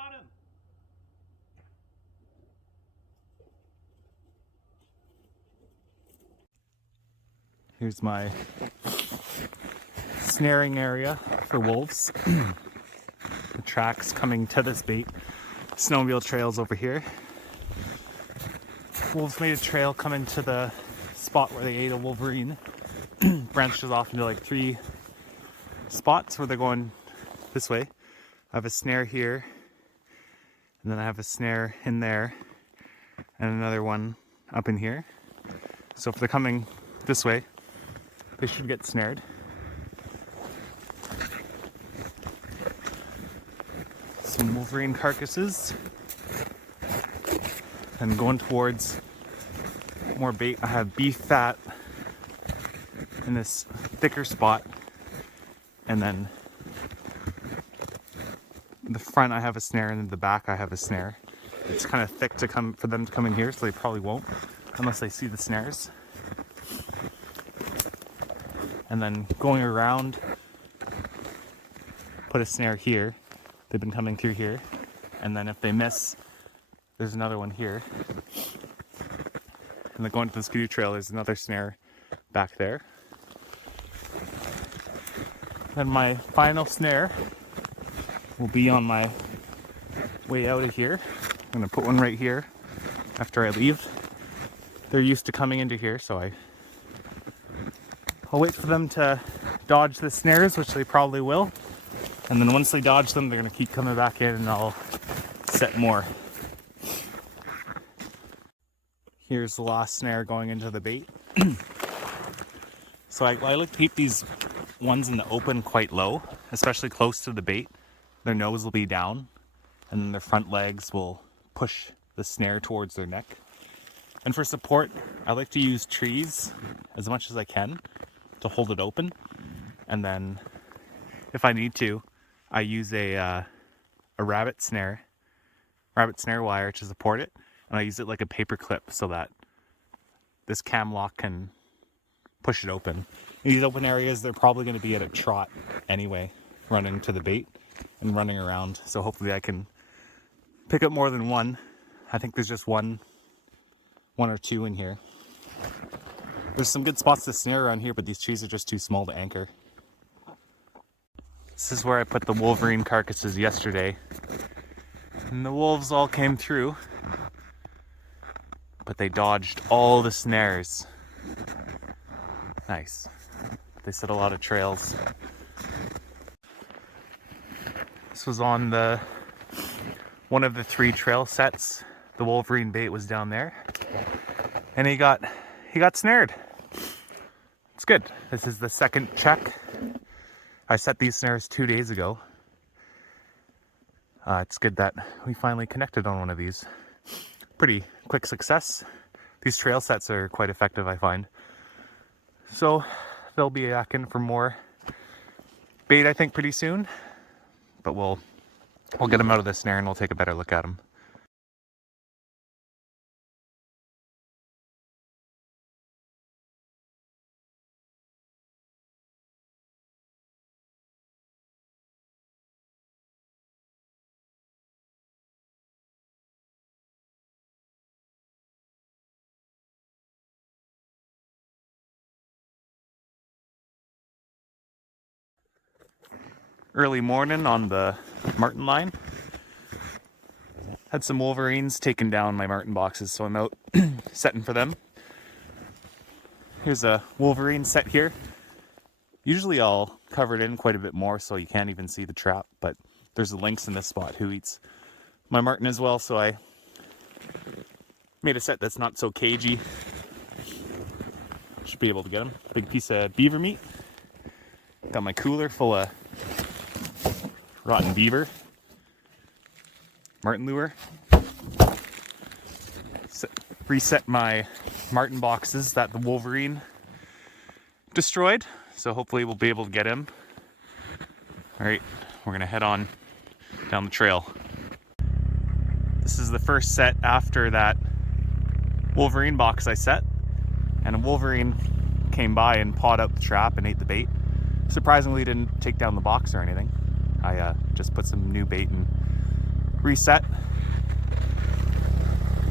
got him. Here's my snaring area for wolves. The tracks coming to this bait. Snowmobile trails over here. Wolves made a trail coming to the spot where they ate a wolverine. Branches off into like 3 spots where they're going this way. I have a snare here, and then I have a snare in there, and another one up in here. So if they're coming this way, they should get snared. Some wolverine carcasses. And going towards more bait, I have beef fat in this thicker spot. And then in the front I have a snare, and in the back I have a snare. It's kind of thick for them to come in here, so they probably won't unless they see the snares. And then going around, put a snare here. They've been coming through here. And then if they miss, there's another one here. And then going to the skidoo trail, there's another snare back there. And my final snare will be on my way out of here. I'm gonna put one right here after I leave. They're used to coming into here, so I'll wait for them to dodge the snares, which they probably will. And then once they dodge them, they're gonna keep coming back in, and I'll set more. Here's the last snare going into the bait. So I like to keep these ones in the open quite low, especially close to the bait. Their nose will be down, and then their front legs will push the snare towards their neck. And for support, I like to use trees as much as I can to hold it open. And then if I need to, I use a rabbit snare wire to support it. And I use it like a paper clip so that this cam lock can push it open. In these open areas, they're probably going to be at a trot anyway, running to the bait and running around. So hopefully I can pick up more than one. I think there's just one or two in here. There's some good spots to snare around here, but these trees are just too small to anchor. This is where I put the wolverine carcasses yesterday. And the wolves all came through, but they dodged all the snares. Nice. They set a lot of trails. This was on one of the 3 trail sets. The wolverine bait was down there, and he got snared. It's good. This is the second check. I set these snares 2 days ago. It's good that we finally connected on one of these. Pretty quick success. These trail sets are quite effective, I find. So they'll be back in for more bait, I think, pretty soon. But we'll get them out of the snare and we'll take a better look at them. Early morning on the marten line. Had some wolverines taking down my marten boxes, so I'm out setting for them. Here's a wolverine set here. Usually I'll cover it in quite a bit more so you can't even see the trap, but there's a lynx in this spot who eats my marten as well, so I made a set that's not so cagey. Should be able to get him. Big piece of beaver meat. Got my cooler full of rotten beaver. Marten lure. Reset my marten boxes that the wolverine destroyed, so hopefully we'll be able to get him. Alright, we're gonna head on down the trail. This is the first set after that wolverine box I set, and a wolverine came by and pawed out the trap and ate the bait. Surprisingly didn't take down the box or anything. I just put some new bait and reset.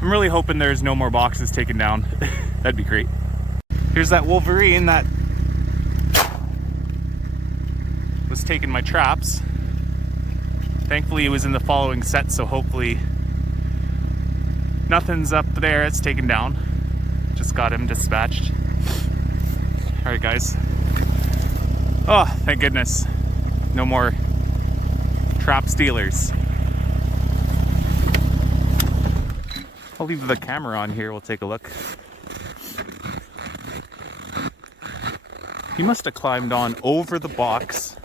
I'm really hoping there's no more boxes taken down. That'd be great. Here's that Wolverine that was taking my traps. Thankfully, it was in the following set, so hopefully nothing's up there. It's taken down. Just got him dispatched. All right, guys. Oh, thank goodness. No more trap stealers. I'll leave the camera on here. We'll take a look. He must have climbed on over the box.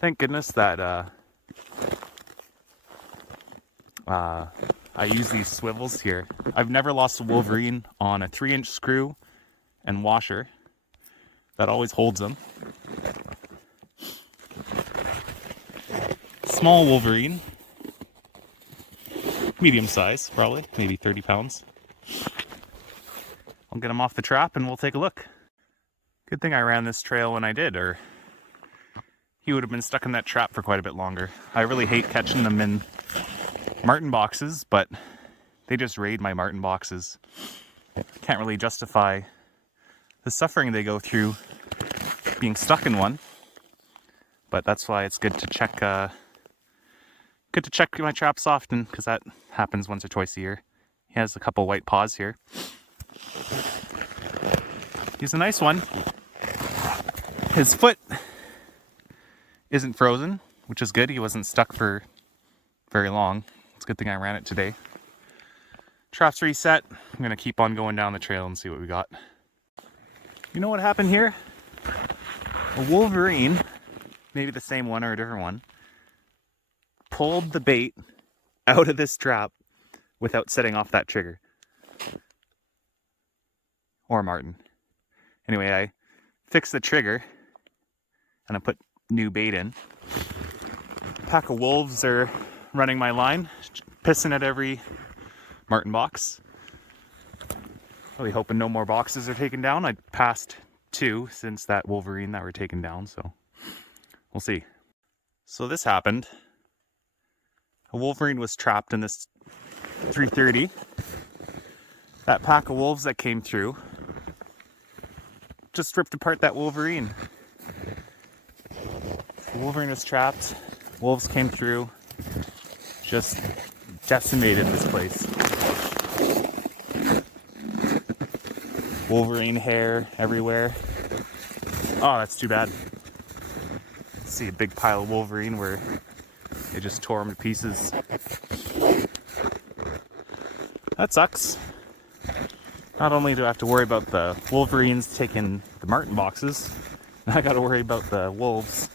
Thank goodness that I use these swivels here. I've never lost a Wolverine on a 3-inch screw and washer. That always holds them. Small Wolverine. Medium size, probably. Maybe 30 pounds. I'll get him off the trap and we'll take a look. Good thing I ran this trail when I did, or he would have been stuck in that trap for quite a bit longer. I really hate catching them in marten boxes, but they just raid my marten boxes. Can't really justify the suffering they go through being stuck in one. But that's why it's good to check my traps often, because that happens once or twice a year. He has a couple white paws here. He's a nice one. His foot isn't frozen, which is good. He wasn't stuck for very long. It's a good thing I ran it today. Traps reset. I'm gonna keep on going down the trail and see what we got. You know what happened here? A Wolverine, maybe the same one or a different one, pulled the bait out of this trap without setting off that trigger. Or marten. Anyway, I fixed the trigger and I put new bait in. A pack of wolves are running my line, pissing at every marten box. Really hoping no more boxes are taken down. I passed 2 since that Wolverine that were taken down, so we'll see. So this happened. A Wolverine was trapped in this 330. That pack of wolves that came through just ripped apart that Wolverine. The Wolverine was trapped. Wolves came through, just decimated this place. Wolverine hair everywhere. Oh, that's too bad. See a big pile of Wolverine where they just tore him to pieces. That sucks. Not only do I have to worry about the Wolverines taking the marten boxes, I gotta worry about the wolves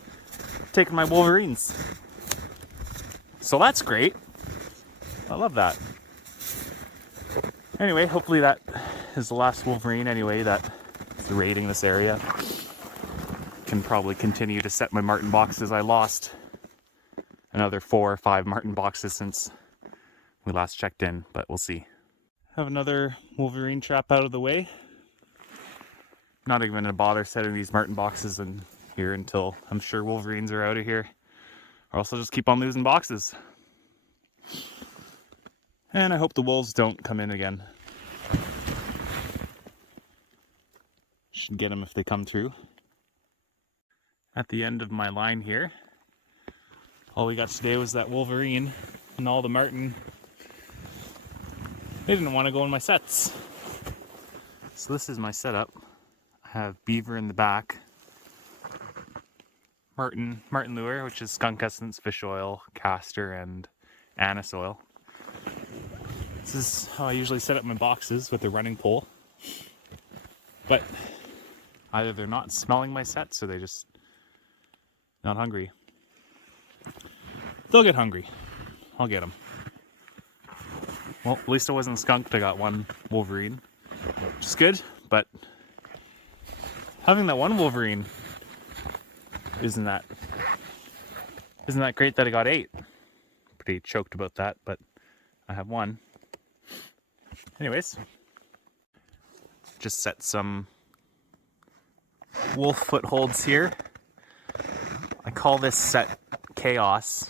taking my Wolverines. So that's great. I love that. Anyway, hopefully that is the last Wolverine anyway that is raiding this area. Can probably continue to set my marten boxes. I lost another 4 or 5 marten boxes since we last checked in, but we'll see. Have another Wolverine trap out of the way. Not even gonna bother setting these marten boxes in here until I'm sure Wolverines are out of here, or else I'll just keep on losing boxes. And I hope the wolves don't come in again. Should get them if they come through. At the end of my line here, all we got today was that Wolverine, and all the marten, they didn't want to go in my sets. So this is my setup. I have beaver in the back, marten lure, which is skunk essence, fish oil, castor, and anise oil. This is how I usually set up my boxes, with the running pole. But either they're not smelling my sets or they just not hungry. They'll get hungry. I'll get them. Well, at least I wasn't skunked. I got one Wolverine, which is good, but having that one Wolverine isn't that great that I got 8. Pretty choked about that, but I have one. Anyways, just set some wolf footholds here. I call this set Chaos.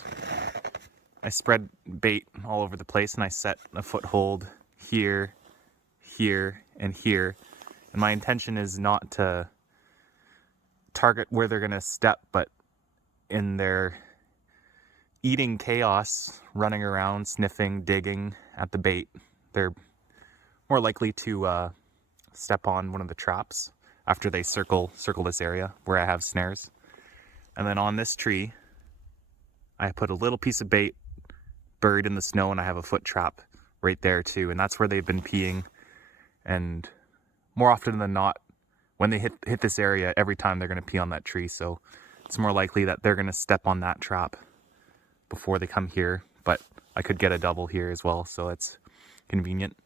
I spread bait all over the place and I set a foothold here, here, and here. And my intention is not to target where they're gonna step, but in their eating chaos, running around, sniffing, digging at the bait, they're more likely to step on one of the traps after they circle this area where I have snares. And then on this tree, I put a little piece of bait buried in the snow, and I have a foot trap right there too. And that's where they've been peeing. And more often than not, when they hit this area, every time they're going to pee on that tree. So it's more likely that they're going to step on that trap before they come here. But I could get a double here as well, so it's convenient.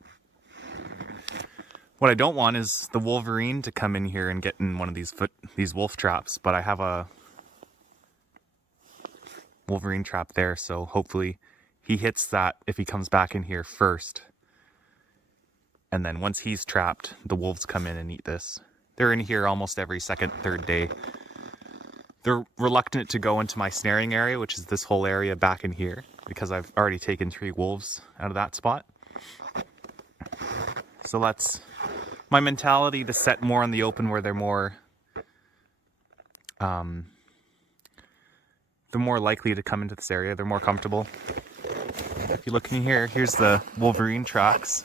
What I don't want is the Wolverine to come in here and get in one of these wolf traps, but I have a Wolverine trap there, so hopefully he hits that if he comes back in here first. And then once he's trapped, the wolves come in and eat this. They're in here almost every second, third day. They're reluctant to go into my snaring area, which is this whole area back in here, because I've already taken 3 wolves out of that spot. So that's my mentality, to set more in the open where they're more likely to come into this area. They're more comfortable. If you look in here, here's the Wolverine tracks.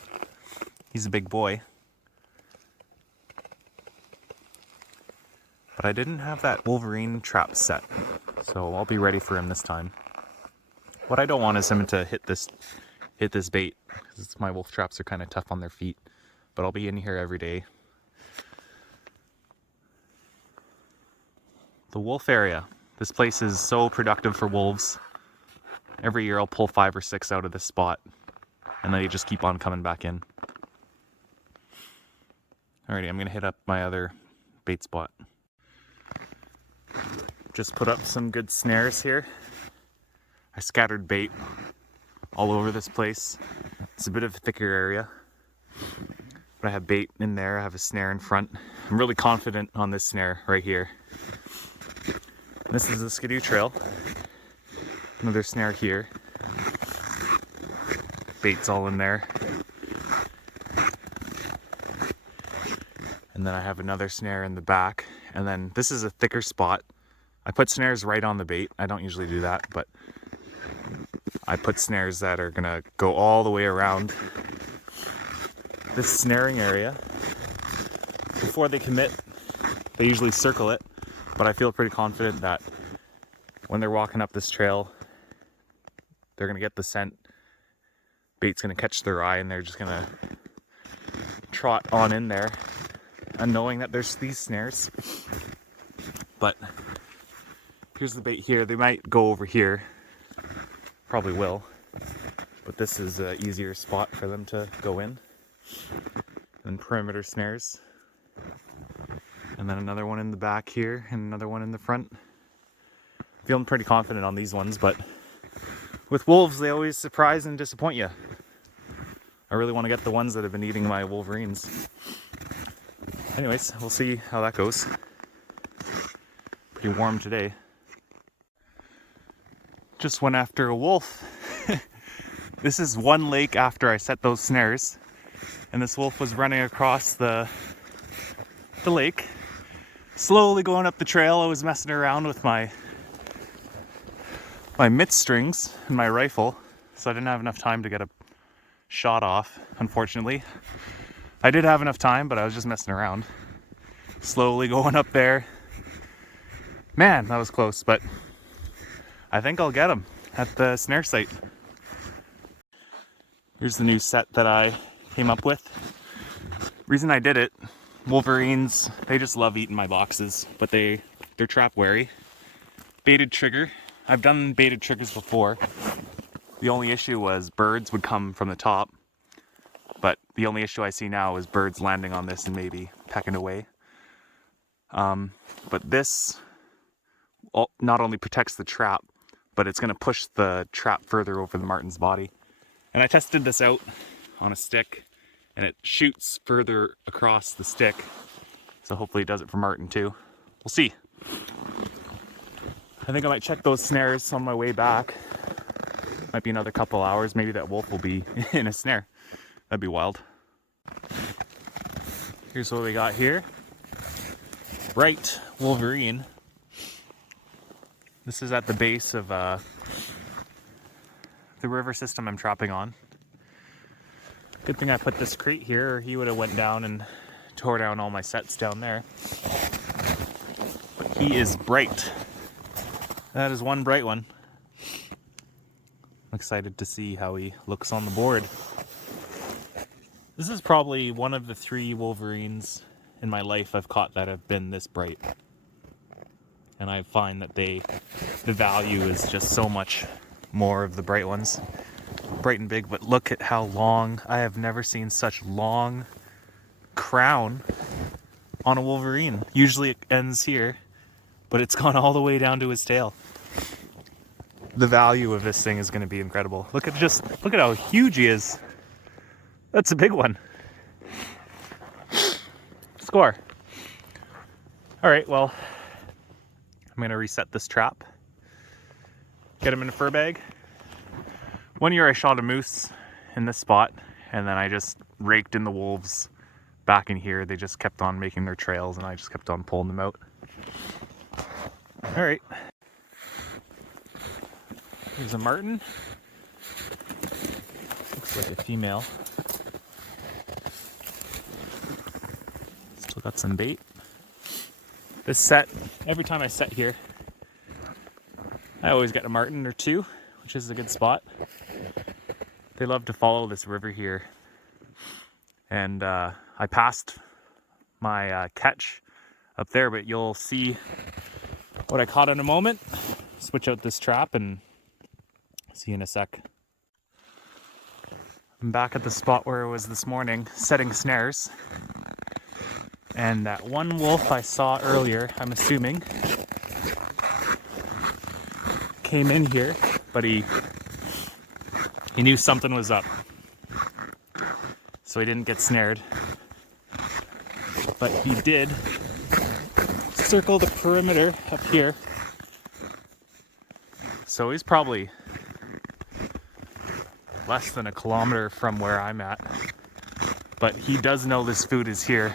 He's a big boy. But I didn't have that Wolverine trap set, so I'll be ready for him this time. What I don't want is him to hit this bait, because my wolf traps are kind of tough on their feet. But I'll be in here every day. The wolf area. This place is so productive for wolves. Every year I'll pull 5 or 6 out of this spot, and they just keep on coming back in. Alrighty, I'm gonna hit up my other bait spot. Just put up some good snares here. I scattered bait all over this place. It's a bit of a thicker area, but I have bait in there. I have a snare in front. I'm really confident on this snare right here. This is the Skidoo Trail. Another snare here. Bait's all in there. And then I have another snare in the back. And then this is a thicker spot. I put snares right on the bait. I don't usually do that, but I put snares that are gonna go all the way around this snaring area. Before they commit, they usually circle it, but I feel pretty confident that when they're walking up this trail, they're gonna get the scent. Bait's gonna catch their eye, and they're just gonna trot on in there, unknowing that there's these snares. But here's the bait here. They might go over here, probably will, but this is an easier spot for them to go in. And perimeter snares, and then another one in the back here, and another one in the front. Feeling pretty confident on these ones, but with wolves, they always surprise and disappoint you. I really want to get the ones that have been eating my Wolverines. Anyways, we'll see how that goes. Pretty warm today. Just went after a wolf. This is one lake after I set those snares, and this wolf was running across the lake, slowly going up the trail. I was messing around with my mitt strings and my rifle, so I didn't have enough time to get a shot off, unfortunately. I did have enough time, but I was just messing around. Slowly going up there. Man, that was close, but I think I'll get him at the snare site. Here's the new set that I came up with. Reason I did it, Wolverines, they just love eating my boxes, but they're trap wary. Baited trigger. I've done baited triggers before. The only issue was birds would come from the top, but the only issue I see now is birds landing on this and maybe pecking away. But this not only protects the trap, but it's going to push the trap further over the marten's body. And I tested this out on a stick, and it shoots further across the stick, so hopefully it does it for marten too. We'll see. I think I might check those snares on my way back. Might be another couple hours. Maybe that wolf will be in a snare. That'd be wild. Here's what we got here. Bright Wolverine. This is at the base of the river system I'm trapping on. Good thing I put this crate here, or he would have went down and tore down all my sets down there. But he is bright. That is one bright one. I'm excited to see how he looks on the board. This is probably one of the 3 wolverines in my life I've caught that have been this bright. And I find that the value is just so much more of the bright ones. Bright and big, but look at how long. I have never seen such long crown on a wolverine. Usually it ends here, but it's gone all the way down to his tail. The value of this thing is going to be incredible. Look at how huge he is. That's a big one. Score. All right, well, I'm going to reset this trap. Get him in a fur bag. One year I shot a moose in this spot, and then I just raked in the wolves back in here. They just kept on making their trails, and I just kept on pulling them out. All right. Here's a marten. Looks like a female. Still got some bait. This set, every time I set here, I always get a marten or 2, which is a good spot. They love to follow this river here. And I passed my catch up there, but you'll see what I caught in a moment. Switch out this trap and see you in a sec. I'm back at the spot where I was this morning, setting snares. And that one wolf I saw earlier, I'm assuming, came in here, but he knew something was up. So he didn't get snared. But he did circle the perimeter up here. So he's probably less than a kilometer from where I'm at. But he does know this food is here.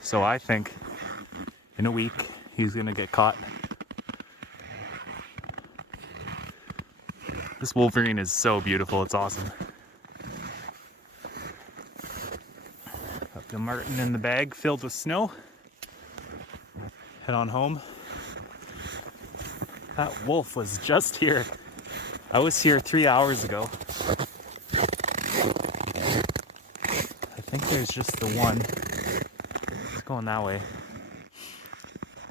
So I think in a week he's gonna get caught. This wolverine is so beautiful, it's awesome. Got the marten in the bag filled with snow. Head on home. That wolf was just here. I was here 3 hours ago. I think there's just the one. It's going that way.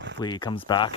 Hopefully he comes back.